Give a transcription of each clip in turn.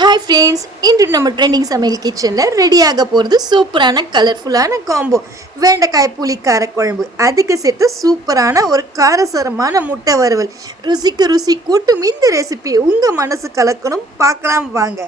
Hi friends இன்று நம்ம trending சமையல் கிச்சனில் ரெடியாக போகிறது சூப்பரான கலர்ஃபுல்லான காம்போ வெண்டைக்காய் புளி குழம்பு. அதுக்கு சேர்த்து சூப்பரான ஒரு காரசாரமான முட்டை வறுவல். ருசிக்கு ருசி கூட்டும் இந்த ரெசிபி உங்கள் மனசு கலக்கணும். பார்க்கலாம் வாங்க.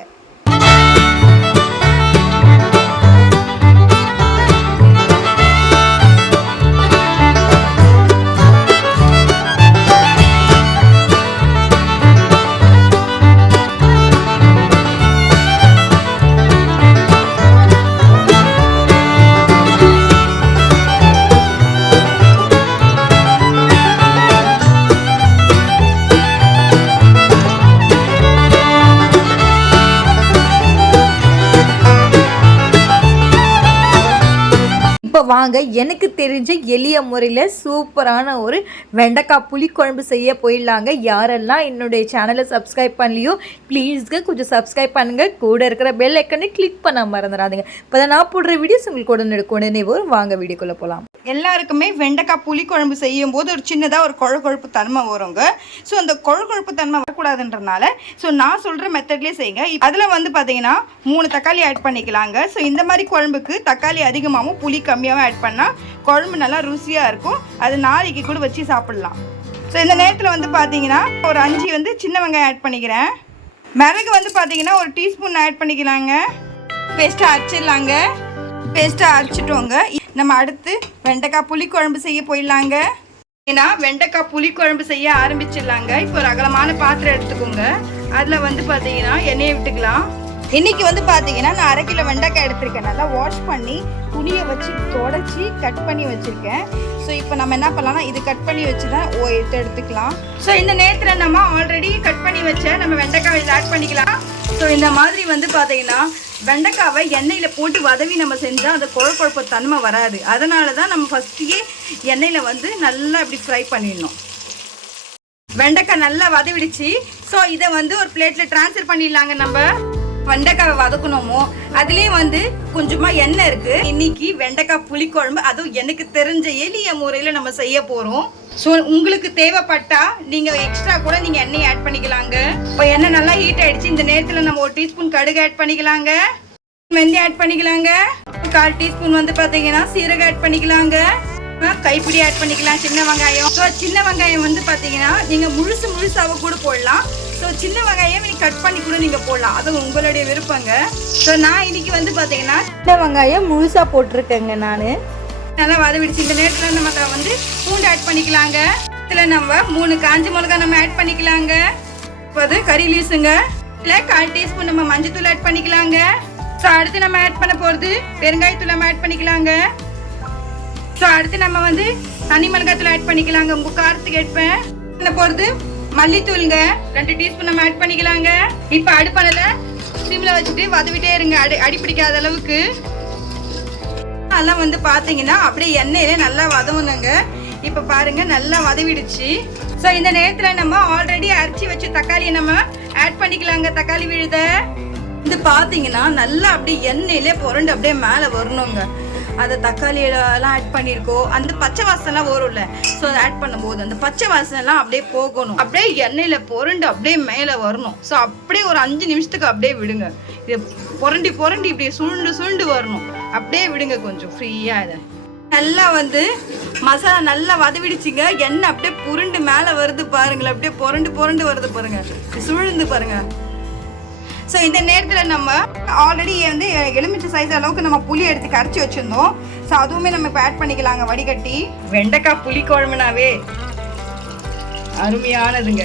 வாங்க. எனக்கு தெரிஞ்ச எளிய முறையில் சூப்பரான ஒரு வெண்டைக்காய் புளிக்குழம்பு செய்ய போயிடலாங்க. யாரெல்லாம் என்னுடைய சேனலை சப்ஸ்கிரைப் பண்ணலையோ ப்ளீஸ்க்கு கொஞ்சம் சப்ஸ்கிரைப் பண்ணுங்கள் கூட இருக்கிற பெல் ஐக்கனை கிளிக் பண்ண மறந்துடாதீங்க. இப்போ நான் போடுற வீடியோஸ் உங்களுக்கு உடனே உடனே வரும். வாங்க வீடியோக்குள்ளே போகலாம் எல்லாருக்குமே வெண்டைக்காய் புளி குழம்பு செய்யும் போது ஒரு சின்னதாக ஒரு கொழ கொழுப்பு தன்மை வருங்க. ஸோ அந்த கொழ கொழுப்பு தன்மை வரக்கூடாதுன்றனால ஸோ நான் சொல்கிற மெத்தட்லேயே செய்யுங்க. அதில் வந்து பார்த்தீங்கன்னா மூணு தக்காளி ஆட் பண்ணிக்கலாங்க. ஸோ இந்த மாதிரி குழம்புக்கு தக்காளி அதிகமாகவும் புளி கம்மியாகவும் ஆட் பண்ணால் குழம்பு நல்லா ருசியாக இருக்கும். அது நாளைக்கு கூட வச்சு சாப்பிட்லாம். ஸோ இந்த நேரத்தில் வந்து பார்த்தீங்கன்னா ஒரு அஞ்சு வந்து சின்ன வெங்காயம் ஆட் பண்ணிக்கிறேன். மிளகு வந்து பார்த்தீங்கன்னா ஒரு டீஸ்பூன் ஆட் பண்ணிக்கலாங்க. பேஸ்ட்டாக அரைச்சிடலாங்க. பேஸ்ட்டாக அரைச்சிட்டோங்க. நம்ம அடுத்து வெண்டைக்காய் புளிக்குழம்பு செய்ய போயிடலாங்க. ஏன்னா வெண்டைக்காய் புளிக்குழம்பு செய்ய ஆரம்பிச்சிடலாங்க. இப்போ ஒரு அகலமான பாத்திரம் எடுத்துக்கோங்க. அதில் வந்து பார்த்தீங்கன்னா எண்ணெயை விட்டுக்கலாம். இன்னைக்கு வந்து பார்த்தீங்கன்னா நான் அரை கிலோ வெண்டைக்காய் எடுத்திருக்கேன். நல்லா வாஷ் பண்ணி துணியை வச்சு தொடச்சி கட் பண்ணி வச்சுருக்கேன். ஸோ இப்போ நம்ம என்ன பண்ணலாம்னா இது கட் பண்ணி வச்சு தான் ஓ எடுத்து எடுத்துக்கலாம். ஸோ இந்த நேரத்தில் நம்ம ஆல்ரெடி கட் பண்ணி வச்ச நம்ம வெண்டைக்காய் இதில் ஆட் பண்ணிக்கலாம். ஸோ இந்த மாதிரி வந்து பார்த்தீங்கன்னா வெண்டைக்காவை எண்ணெயில் போட்டு வதவி நம்ம செஞ்சால் அந்த குழ குழப்ப தன்மை வராது. அதனால தான் நம்ம ஃபஸ்ட்லேயே எண்ணெயில் வந்து நல்லா இப்படி ஃப்ரை பண்ணிடணும். வெண்டைக்காய் நல்லா வதவிடுச்சு. ஸோ இதை வந்து ஒரு பிளேட்டில் ட்ரான்ஸ்ஃபர் பண்ணிடலாங்க நம்ம. வெண்டைக்காவை வதக்கணுமோ அதுலேயும் வந்து கொஞ்சமாக எண்ணெய் இருக்குது இன்னைக்கு வெண்டைக்காய் புளிக்குழம்பு அதுவும் எனக்கு தெரிஞ்ச எளிய முறையில் நம்ம செய்ய போகிறோம் ஸோ உங்களுக்கு தேவைப்பட்டா நீங்கள் எக்ஸ்ட்ரா கூட நீங்கள் எண்ணெய் ஆட் பண்ணிக்கலாங்க. இப்போ எண்ணெய் நல்லா ஹீட் ஆகிடுச்சு இந்த நேரத்தில் நம்ம ஒரு டீஸ்பூன் கடுகு ஆட் பண்ணிக்கலாங்க. வெந்தயம் ஆட் பண்ணிக்கலாங்க. கால் டீஸ்பூன் வந்து பார்த்தீங்கன்னா சீரகம் ஆட் பண்ணிக்கலாங்க. கைப்பிடி ஆட் பண்ணிக்கலாம். சின்ன வெங்காயம். ஸோ சின்ன வெங்காயம் வந்து பார்த்தீங்கன்னா நீங்கள் முழுசு முழுசாக கூட போடலாம். ஸோ சின்ன வெங்காயம் நீ கட் பண்ணி கூட நீங்கள் போடலாம். அது உங்களுடைய விருப்பங்க. ஸோ நான் இன்னைக்கு வந்து பார்த்தீங்கன்னா இந்த வெங்காயம் முழுசாக போட்டிருக்கேங்க நான். நல்லா வதவிடுச்சு இந்த நேரத்தில் நம்ம வந்து பூண்டு ஆட் பண்ணிக்கலாங்க. இதில் நம்ம மூணு காஞ்ச மிளகா நம்ம ஆட் பண்ணிக்கலாங்க. இப்போ அது கறி லீஸுங்க இல்லை கால் டீஸ்பூன் நம்ம மஞ்சத்தூள் ஆட் பண்ணிக்கலாங்க. ஸோ அடுத்து நம்ம ஆட் பண்ண போகிறது பெருங்காயத்தூள் நம்ம ஆட் பண்ணிக்கலாங்க. ஸோ அடுத்து நம்ம வந்து தனி மிளகாத்தூள் ஆட் பண்ணிக்கலாங்க. உங்கள் காரத்துக்கு ஏற்பேன் பண்ண போகிறது மல்லித்தூளுங்க. ரெண்டு டீஸ்பூன் நம்ம ஆட் பண்ணிக்கலாங்க. இப்போ அடுப்பானல சிம்ல வச்சுட்டு வதவிட்டே இருங்க. அடி அடி பிடிக்காத அளவுக்கு. அதெல்லாம் வந்து பார்த்தீங்கன்னா அப்படியே எண்ணெயிலே நல்லா வதவணுங்க. இப்போ பாருங்க நல்லா வதவிடுச்சு. ஸோ இந்த நேரத்தில் நம்ம ஆல்ரெடி அரைச்சி வச்ச தக்காளியை நம்ம ஆட் பண்ணிக்கலாங்க. தக்காளி விழுத. இது பார்த்தீங்கன்னா நல்லா அப்படியே எண்ணெயிலே புரண்டு அப்படியே மேலே வரணுங்க. அதை தக்காளியெல்லாம் ஆட் பண்ணியிருக்கோம் அந்த பச்சை வாசனைலாம் வரும்ல. ஸோ அதை ஆட் பண்ணும்போது அந்த பச்சை வாசனைலாம் அப்படியே போகணும். அப்படியே எண்ணெயில் புரண்டு அப்படியே மேலே வரணும். ஸோ அப்படியே ஒரு அஞ்சு நிமிஷத்துக்கு அப்படியே விடுங்க. இது புரண்டி புரண்டி இப்படி சுருண்டு சுருண்டு வரணும். அப்படியே விடுங்க கொஞ்சம் ஃப்ரீயாக இதை. நல்லா வந்து மசாலா நல்லா வதவிடுச்சிங்க. எண்ணெய் அப்படியே புருண்டு மேலே வருது பாருங்களேன். அப்படியே புரண்டு புரண்டு வருது பாருங்க. சுழுந்து பாருங்க. ஸோ இந்த நேரத்தில் நம்ம ஆல்ரெடி வந்து எலுமிச்சை சைஸ் அளவுக்கு நம்ம புளி எடுத்து கரைச்சி வச்சுருந்தோம். ஸோ அதுவுமே நம்ம இப்போ ஆட் பண்ணிக்கலாங்க வடிகட்டி. வெண்டைக்காய் புளி குழம்புனாவே அருமையானதுங்க.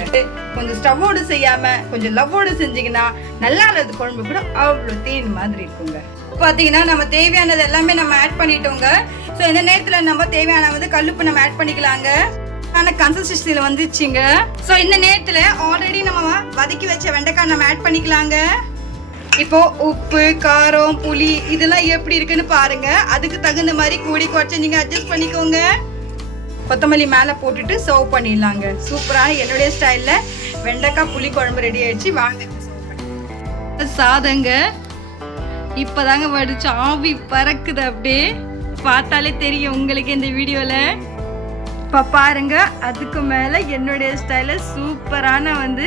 கொஞ்சம் ஸ்டவ்வோடு செய்யாம கொஞ்சம் லவ்வோடு செஞ்சீங்கன்னா நல்லா இல்லாத குழம்பு கூட அவ்வளோ தேன் மாதிரி இருக்குங்க. பார்த்தீங்கன்னா நம்ம தேவையானது எல்லாமே நம்ம ஆட் பண்ணிட்டோங்க. ஸோ இந்த நேரத்தில் நம்ம தேவையான வந்து கல்லுப்பு நம்ம ஆட் பண்ணிக்கலாங்க. ஆன கன்சிஸ்டன்சியில் வந்துச்சுங்க. ஸோ இந்த நேரத்தில் ஆல்ரெடி நம்ம வதக்கி வச்ச வெண்டைக்காய் நம்ம ஆட் பண்ணிக்கலாங்க. இப்போ உப்பு காரம் புளி இதெல்லாம் எப்படி இருக்குன்னு பாருங்க. அதுக்கு தகுந்த மாதிரி கூடி குறைச்சி நீங்க அட்ஜஸ்ட் பண்ணிக்கோங்க. கொத்தமல்லி மேலே போட்டுட்டு சர்வ் பண்ணிடலாங்க. சூப்பராக என்னுடைய ஸ்டைலில் வெண்டைக்காய் புளி குழம்பு ரெடி ஆயிடுச்சு. வாங்க சாதங்க இப்போதாங்க வடிச்சு ஆவி பறக்குது அப்படியே. பார்த்தாலே தெரியும் உங்களுக்கு இந்த வீடியோவில் இப்போ பாருங்க அதுக்கு மேலே என்னுடைய ஸ்டைலில் சூப்பரான வந்து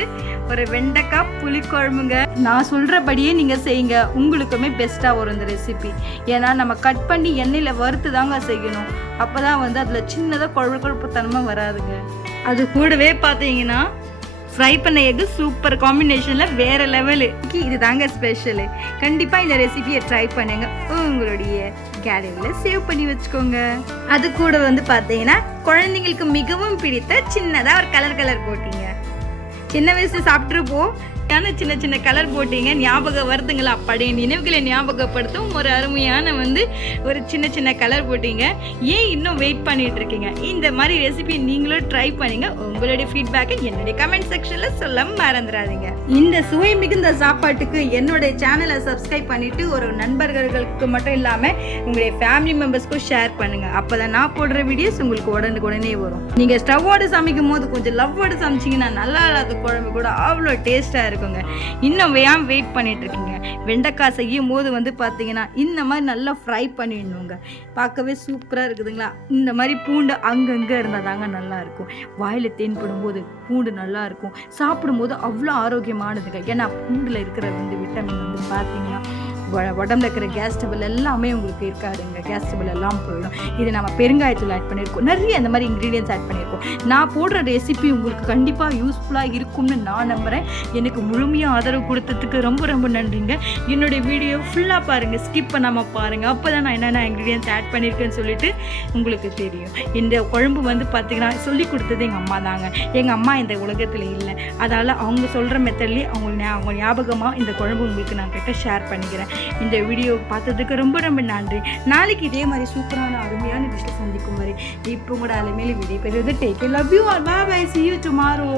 ஒரு வெண்டைக்காய் புளிக்குழம்புங்க. நான் சொல்கிறபடியே நீங்கள் செய்யுங்க. உங்களுக்குமே பெஸ்ட்டாக வரும் இந்த ரெசிபி ஏன்னா நம்ம கட் பண்ணி எண்ணெயில் வறுத்து தாங்க செய்யணும். அப்போ தான் வந்து அதில் சின்னதாக குழம்பு குழப்புத்தனமாக வராதுங்க. அது கூடவே பார்த்தீங்கன்னா ஃப்ரை பண்ண எக்கு சூப்பர் காம்பினேஷனில் வேறு லெவலு இது தாங்க ஸ்பெஷலு கண்டிப்பாக இந்த ரெசிபியை ட்ரை பண்ணுங்க. உங்களுடைய கேலரியில் சேவ் பண்ணி வச்சுக்கோங்க. அது கூட வந்து பார்த்தீங்கன்னா குழந்தைங்களுக்கு மிகவும் பிடித்த சின்னதாக ஒரு கலர் கலர் போட்டிங்க. சின்ன வயசு சாப்பிட்ருப்போம் ஆனால் சின்ன சின்ன கலர் போட்டீங்க ஞாபகம் வருதுங்களா? பழைய நினைவுகளை ஞாபகப்படுத்தும் ஒரு அருமையான வந்து ஒரு சின்ன சின்ன கலர் போட்டீங்க. ஏன் இன்னும் வெயிட் பண்ணிட்டு இருக்கீங்க? இந்த மாதிரி ரெசிபி நீங்களும் ட்ரை பண்ணுங்க. உங்களுடைய ஃபீட்பேக்கை என்னுடைய கமெண்ட் செக்ஷனில் சொல்ல மறந்துடாதீங்க. இந்த சுவை மிகுந்த சாப்பாட்டுக்கு என்னுடைய சேனலை சப்ஸ்கிரைப் பண்ணிட்டு ஒரு நண்பர்களுக்கு மட்டும் இல்லாமல் உங்களுடைய ஃபேமிலி மெம்பர்ஸ்க்கும் ஷேர் பண்ணுங்க. அப்பதான் நான் போடுற வீடியோஸ் உங்களுக்கு உடனுக்குடனே வரும். நீங்க ஸ்டவ்வோடு சமைக்கும் போது கொஞ்சம் லவ்வோடு சமைச்சிங்கன்னா நல்லா இல்லாத குழம்பு கூட அவ்வளோ டேஸ்ட்டாக எடுத்துக்கோங்க. இன்னும் ஏன் வெயிட் பண்ணிட்டு இருக்கீங்க வெண்டைக்காய் செய்யும் போது வந்து பார்த்தீங்கன்னா இந்த மாதிரி நல்லா ஃப்ரை பண்ணிடணுங்க. பார்க்கவே சூப்பராக இருக்குதுங்களா? இந்த மாதிரி பூண்டு அங்கங்கே இருந்தால் தாங்க நல்லாயிருக்கும். வாயில் தேன்படும் போது பூண்டு நல்லா இருக்கும் சாப்பிடும்போது அவ்வளோ ஆரோக்கியமானதுங்க. ஏன்னா பூண்டில் இருக்கிற வந்து விட்டமின் வந்து பார்த்தீங்கன்னா உடம்புல இருக்கிற கேஸ் டபுள் எல்லாமே உங்களுக்கு இருக்காதுங்க கேஸ் டபுள் எல்லாம் போயிடும். இது நம்ம பெருங்காயத்தில் ஆட் பண்ணியிருக்கோம் நிறைய இந்த மாதிரி இன்க்ரீடியன்ஸ் ஆட் பண்ணியிருக்கோம் நான் போடுற ரெசிபி உங்களுக்கு கண்டிப்பாக யூஸ்ஃபுல்லாக இருக்கும்னு நான் நம்புகிறேன் எனக்கு முழுமையாக ஆதரவு கொடுத்ததுக்கு ரொம்ப ரொம்ப நன்றிங்க. என்னுடைய வீடியோ ஃபுல்லாக பாருங்கள் ஸ்கிப் பண்ணாமல் பாருங்கள் அப்போ தான் நான் என்னென்ன இன்க்ரீடியன்ஸ் ஆட் பண்ணியிருக்கேன்னு சொல்லிட்டு உங்களுக்கு தெரியும். இந்த குழம்பு வந்து பார்த்தீங்கன்னா சொல்லி கொடுத்தது எங்கள் அம்மா தாங்க. எங்கள் அம்மா இந்த உலகத்தில் இல்லை. அதனால் அவங்க சொல்கிற மெத்தட்லேயே அவங்க அவங்க ஞாபகமாக இந்த குழம்பு உங்களுக்கு நான் கிட்ட ஷேர் பண்ணிக்கிறேன். இந்த வீடியோ பார்த்ததுக்கு ரொம்ப ரொம்ப நன்றி. நாளைக்கு இதே மாதிரி சூப்பரான அருமையான விஷயம் சந்திக்கும் மாதிரி இப்போ கூட அலைமேலே விடைபெறுவது take love you all bye bye see you tomorrow